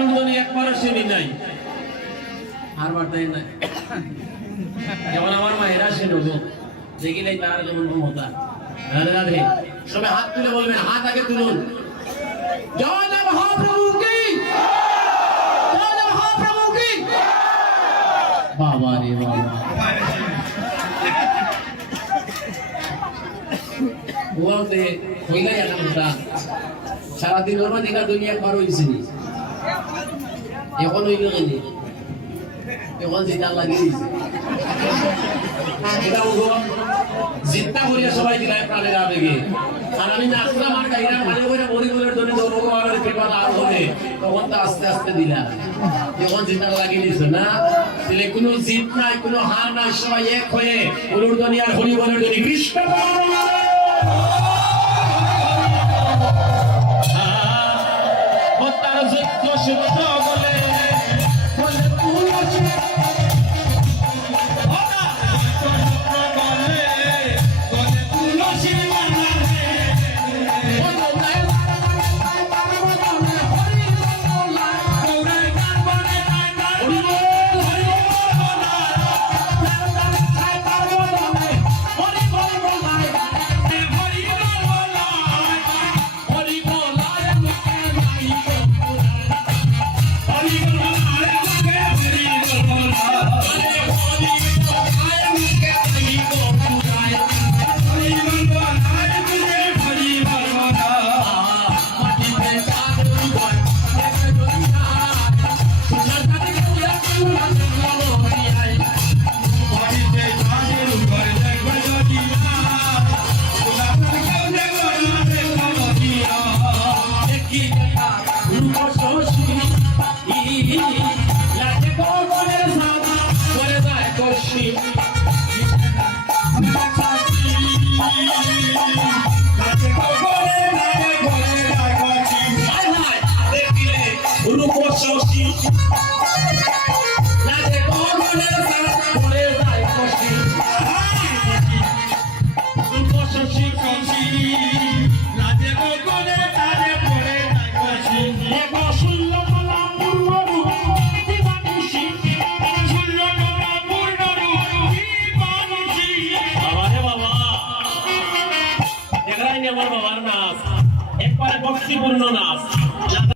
উলুদনি একবারও শুনি নাই আর বার্তাই নাই যেমন আমার মায়েরা শুনবো দেখিলেই তার যেমন ক্ষমতা রাধে রাধে সবাই হাত তুলে বলবেন হাত আগে তুলুন জয় জয় মহাপ্রভু কি জয় জয় মহাপ্রভু কি বাবা রে বাবা বলতে হইলা জানা সারাদিন ওর মধ্যে দুনিয়া একবার হয়েছে এখন হইল কেন এখন জিতা লাগিয়ে দিছে এটা উঠো জিতা করিয়া সবাই দিলাই প্রাণের আবেগে আর আমি নাচলাম আর গাইলাম মানে করে মরিগুলোর জন্য ভগবানের কৃপা আর হবে তখন তো আস্তে আস্তে দিলাম যখন জিতা লাগিয়ে দিছো না তাহলে কোনো জিত নাই কোনো হার নাই সবাই এক হয়ে উলুদনি আর হরিবলের জন্য কৃষ্ণ আমার বাবার নাচ একবারে ভক্তিপূর্ণ নাচ।